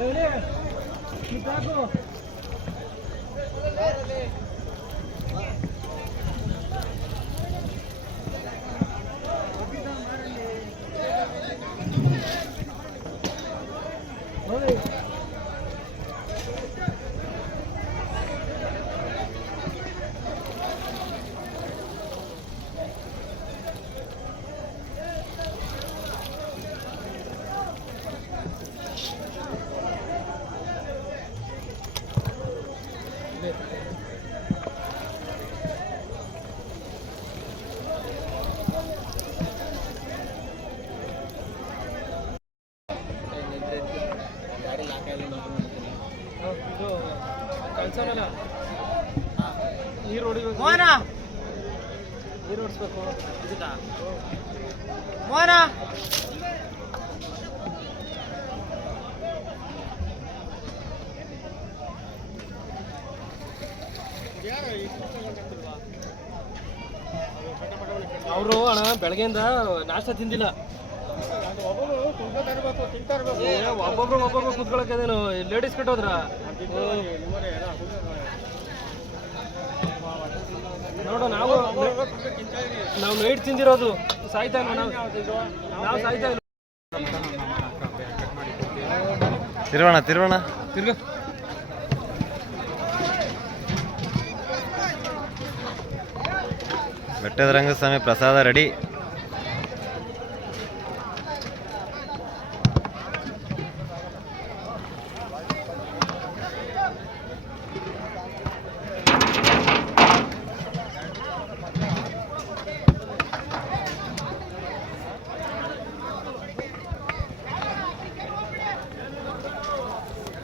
Ele, Chicago. ನೀರು ಹೊಡಿಬೇಕು. ಮೋಹನ! ನೀರು ಹೊಡಿಸ್ಬೇಕು. ಮೋಹನ! ಅವರು ಅಣ್ಣ ಬೆಳಗ್ಗೆಯಿಂದ ನಾಷ್ಟ ತಿಂದಿಲ್ಲ. ಒಬ್ಬೊಬ್ರು ಒಬ್ಬೊಬ್ರು ಕುತ್ಕೊಳಕ್ಕೆ ಲೇಡೀಸ್ ಕಟ್ಟೋದ್ರ ನೋಡು ನಾವು ನಾವು ನೈಟ್ ತಿಂದಿರೋದು ಸಾಯ್ತಾ ಇಲ್ಲ ನಾವು? ನಾವು ಸಾಯ್ತಾ ಇಲ್ಲ ತಿರುವಣ ತಿರುವಣ. ತಿರ್ಗ. ಬೆಟ್ಟದ ರಂಗಸ್ವಾಮಿ ಪ್ರಸಾದ ರೆಡಿ.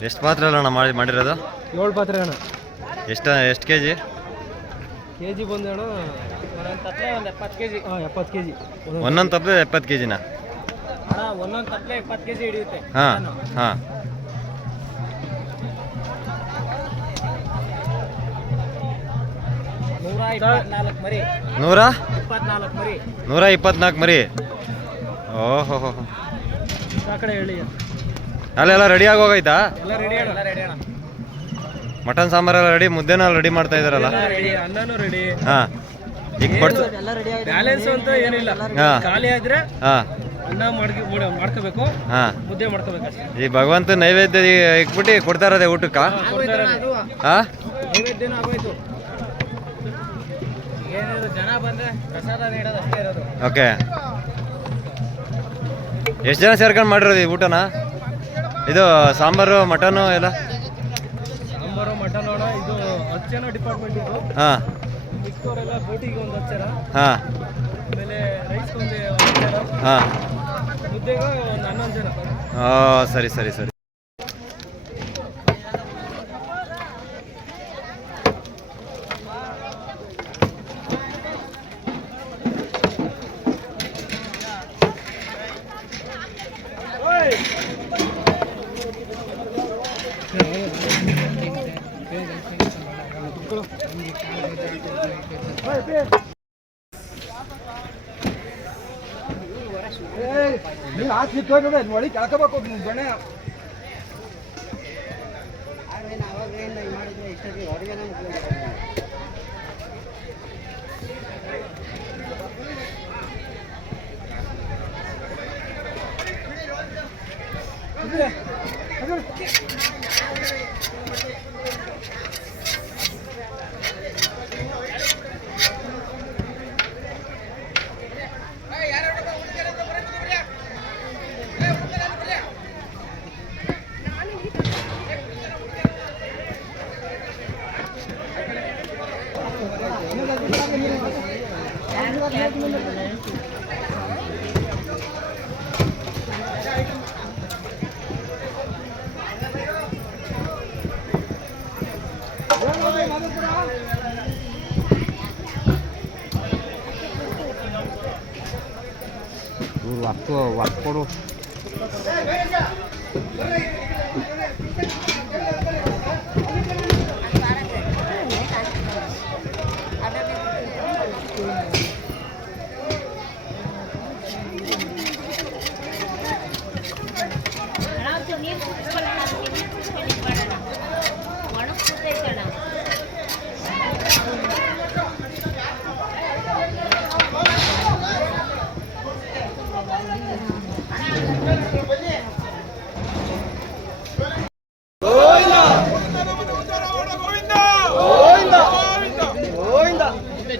ಎಷ್ಟು ಪಾತ್ರೆ ಅಲ್ಲಣ್ಣ ಮಾಡಿ ಮಾಡಿರೋದು? ಏಳು ಪಾತ್ರೆ ಅಣ್ಣ. ಎಷ್ಟು ಎಷ್ಟು ಕೆ ಜಿ ಕೆ ಜಿ ಬಂದು ಅಣ್ಣ ಒಂದೊಂದು ತಪ್ಪಲೆ ಒಂದು ಎಪ್ಪತ್ತು ಕೆ ಜಿ ಹಾಂ ಎಪ್ಪತ್ತು ಕೆ ಜಿ ಒಂದೊಂದು ತಪ್ಪಲೆ ಎಪ್ಪತ್ತು ಕೆ ಜಿನ ಅಣ್ಣ ಒಂದೊಂದು ತಪ್ಪಲೆ ಎಪ್ಪತ್ತು ಕೆ ಜಿ ಹಿಡಿಯುತ್ತೆ. ಹಾಂ ಹಾಂ. ನೂರ ಇಪ್ಪತ್ನಾಲ್ಕು ಮರಿ. ನೂರ? ಇಪ್ಪತ್ನಾಲ್ಕು ಮರಿ. ನೂರ ಇಪ್ಪತ್ನಾಲ್ಕು ಮರಿ. ಓಹೋ ಹೋ ಆ ಕಡೆ ಹೇಳಿ. ಅಲ್ಲೆಲ್ಲ ರೆಡಿ ಆಗೋಗೈತಾ? ಎಲ್ಲ ರೆಡಿ ಅಣ್ಣ. ಎಲ್ಲ ರೆಡಿ ಅಣ್ಣ. ಮಟನ್ ಸಾಂಬಾರೆಲ್ಲ ರೆಡಿ ಮುದ್ದೆನ ರೆಡಿ ಮಾಡ್ತಾ ಇದಾರಲ್ಲ ಎಲ್ಲ ರೆಡಿ ಅನ್ನನೂ ರೆಡಿ ಹಾಂ. ಈಗ ಬಡ್ಸ ಎಲ್ಲ ರೆಡಿ ಆಗಿದೆ. ಬ್ಯಾಲೆನ್ಸ್ ಅಂತ ಏನಿಲ್ಲ. ಹಾಂ ಖಾಲಿ ಆದ್ರೆ ಹಾಂ. ಅನ್ನ ಮಾಡ್ಕೋಬೇಕು. ಹಾಂ. ಮುದ್ದೆ ಮಾಡ್ಕೋಬೇಕಷ್ಟೇ ಈ ಭಗವಂತ ನೈವೇದ್ಯ ಇಕ್ಬಿಟ್ಟು ಕೊಡ್ತಾ ಇರೋದೇ ಊಟಕ್ಕ? ಆಗೋಯ್ತಣ್ಣ ಅದು. ಹಾಂ? ನೈವೇದ್ಯನೂ ಜನ ಬಂದ್ರೆ ಪ್ರಸಾದ ನೀಡೋದು ಅಷ್ಟೇ ಇರೋದು. ಓಕೆ ಎಷ್ಟು ಜನ ಸೇರ್ಕೊಂಡು ಮಾಡಿರೋದು ಈ ಊಟನ? ಇದು ಸಾಂಬಾರು ಮಟನು ಎಲ್ಲ? ಸಾಂಬಾರು ಮಟನ್ ಅಣ್ಣ ಇದು ಹತ್ತು ಜನ ಡಿಪಾರ್ಟ್ಮೆಂಟ್ ಇದು. ಹಾಂ. ಮಿಕ್ಕವರೆಲ್ಲ ಬೋಟಿಗೆ ಒಂದು ಹತ್ತು ಜನ ಹಾಂ. ಆಮೇಲೆ ರೈಸ್ ಒಂದು ಹತ್ತು ಜನ ಹಾಂ. ಮುದ್ದೆಗೆ ಒಂದು ಹನ್ನೊಂದು ಜನ. ಓ ಸರಿ ಸರಿ ಸರಿ. ನೀವು ಹಾಕಿ ನೋಡಿ ಕೆಳ್ಕೋಬೇಕು ಬಣ್ಣ ನೀರು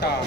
좋다.